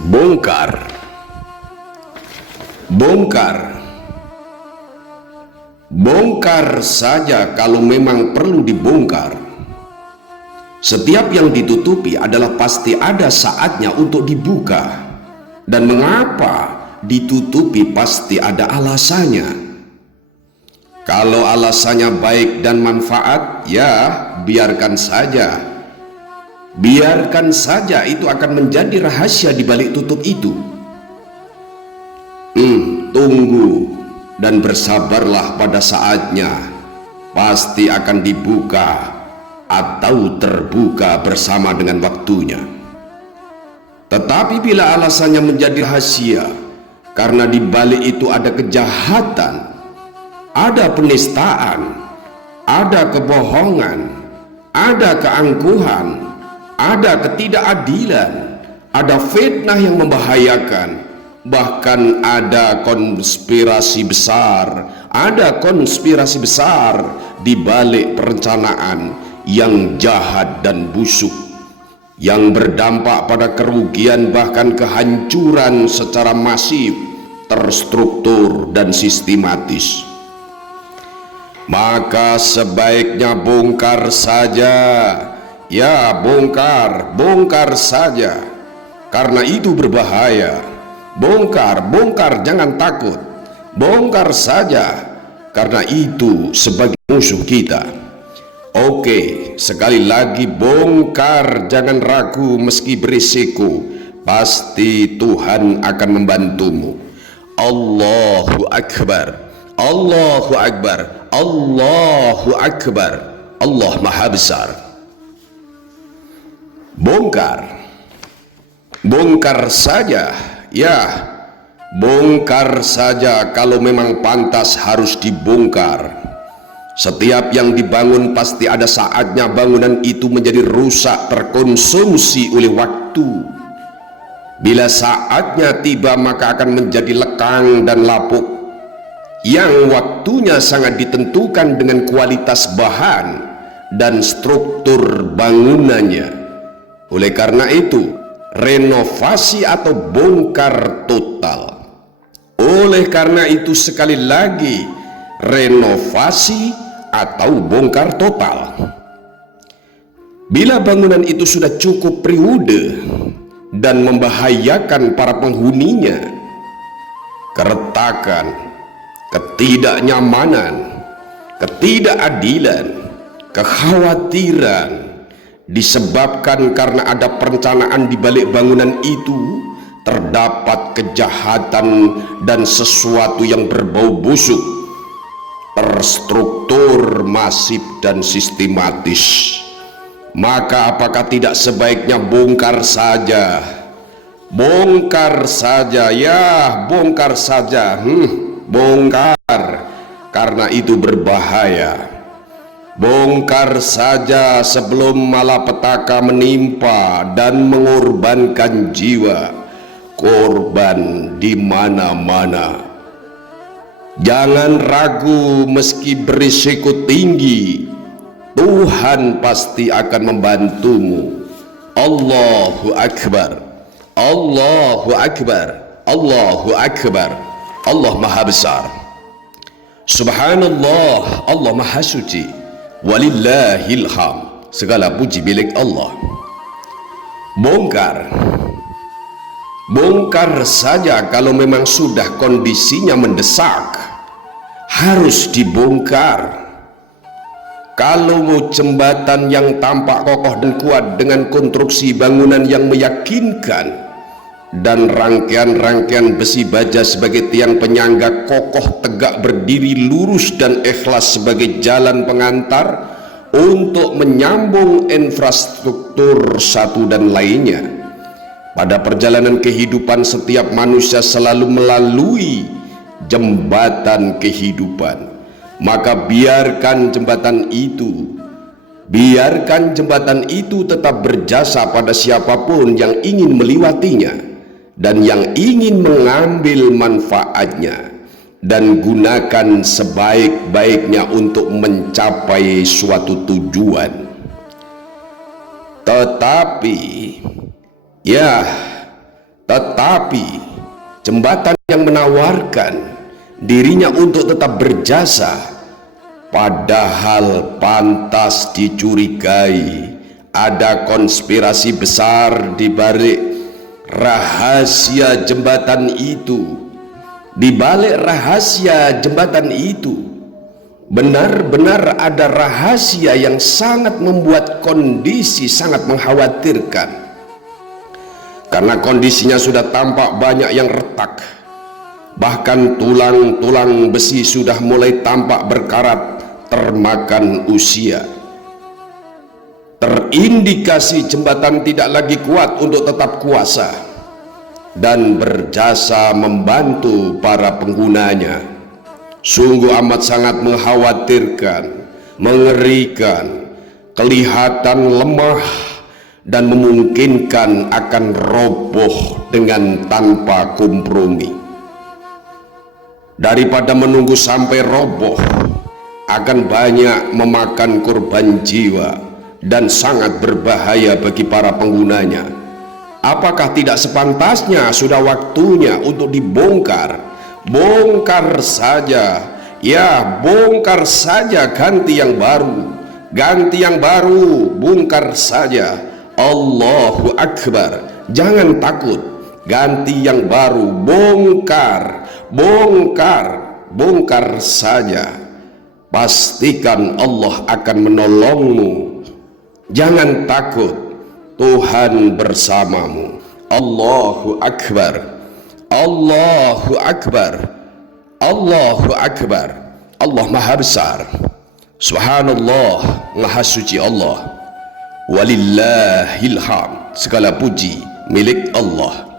Bongkar, bongkar, bongkar saja kalau memang perlu dibongkar. Setiap yang ditutupi adalah pasti ada saatnya untuk dibuka. Dan mengapa ditutupi pasti ada alasannya. Kalau alasannya baik dan manfaat, ya biarkan saja. Biarkan saja, itu akan menjadi rahasia di balik tutup itu. Tunggu dan bersabarlah, pada saatnya pasti akan dibuka atau terbuka bersama dengan waktunya. Tetapi bila alasannya menjadi rahasia karena di balik itu ada kejahatan, ada penistaan, ada kebohongan, ada keangkuhan, ada ketidakadilan, ada fitnah yang membahayakan, bahkan ada konspirasi besar, di balik perencanaan yang jahat dan busuk, yang berdampak pada kerugian bahkan kehancuran secara masif, terstruktur dan sistematis. Maka sebaiknya bongkar saja. Ya, bongkar saja, karena itu berbahaya. Bongkar, jangan takut. Bongkar saja, karena itu sebagai musuh kita. Oke, sekali lagi bongkar, jangan ragu meski berisiko. Pasti Tuhan akan membantumu. Allahu Akbar, Allahu Akbar, Allahu Akbar. Allah Maha Besar. Bongkar saja, ya, bongkar saja kalau memang pantas harus dibongkar. Setiap yang dibangun pasti ada saatnya bangunan itu menjadi rusak, terkonsumsi oleh waktu. Bila saatnya tiba maka akan menjadi lekang dan lapuk, yang waktunya sangat ditentukan dengan kualitas bahan dan struktur bangunannya. Oleh karena itu, renovasi atau bongkar total. Oleh karena itu, sekali lagi, renovasi atau bongkar total. Bila bangunan itu sudah cukup periode dan membahayakan para penghuninya, keretakan, ketidaknyamanan, ketidakadilan, kekhawatiran disebabkan karena ada perencanaan di balik bangunan itu, terdapat kejahatan dan sesuatu yang berbau busuk, terstruktur, masif dan sistematis. Maka apakah tidak sebaiknya bongkar saja? Bongkar saja, ya, bongkar saja. Bongkar, karena itu berbahaya. Bongkar saja sebelum malapetaka menimpa dan mengorbankan jiwa. Korban di mana-mana. Jangan ragu meski berisiko tinggi, Tuhan pasti akan membantumu. Allahu Akbar, Allahu Akbar, Allahu Akbar. Allah Maha Besar. Subhanallah, Allah Maha Suci. Walillahil hamd, segala puji milik Allah. Bongkar saja kalau memang sudah kondisinya mendesak, harus dibongkar. Kalau jembatan yang tampak kokoh dan kuat dengan konstruksi bangunan yang meyakinkan dan rangkaian-rangkaian besi baja sebagai tiang penyangga kokoh tegak berdiri lurus dan ikhlas sebagai jalan pengantar untuk menyambung infrastruktur satu dan lainnya. Pada perjalanan kehidupan, setiap manusia selalu melalui jembatan kehidupan. Maka biarkan jembatan itu tetap berjasa pada siapapun yang ingin melewatinya dan yang ingin mengambil manfaatnya, dan gunakan sebaik-baiknya untuk mencapai suatu tujuan. Tetapi Tetapi jembatan yang menawarkan dirinya untuk tetap berjasa, padahal pantas dicurigai ada konspirasi besar di balik rahasia jembatan itu. Di balik rahasia jembatan itu benar-benar ada rahasia yang sangat membuat kondisi sangat mengkhawatirkan, karena kondisinya sudah tampak banyak yang retak, bahkan tulang-tulang besi sudah mulai tampak berkarat termakan usia. Terindikasi jembatan tidak lagi kuat untuk tetap kuasa dan berjasa membantu para penggunanya. Sungguh amat sangat mengkhawatirkan, mengerikan, kelihatan lemah dan memungkinkan akan roboh dengan tanpa kompromi. Daripada menunggu sampai roboh, akan banyak memakan korban jiwa dan sangat berbahaya bagi para penggunanya. Apakah tidak sepantasnya sudah waktunya untuk dibongkar? Bongkar saja, ya bongkar saja, ganti yang baru, ganti yang baru, bongkar saja. Allahu Akbar. Jangan takut, ganti yang baru, bongkar, bongkar, bongkar saja. Pastikan Allah akan menolongmu. Jangan takut, Tuhan bersamamu. Allahu Akbar, Allahu Akbar, Allahu Akbar. Allah Maha Besar, Subhanallah, Maha Suci Allah. Walillahil hamd, segala puji milik Allah.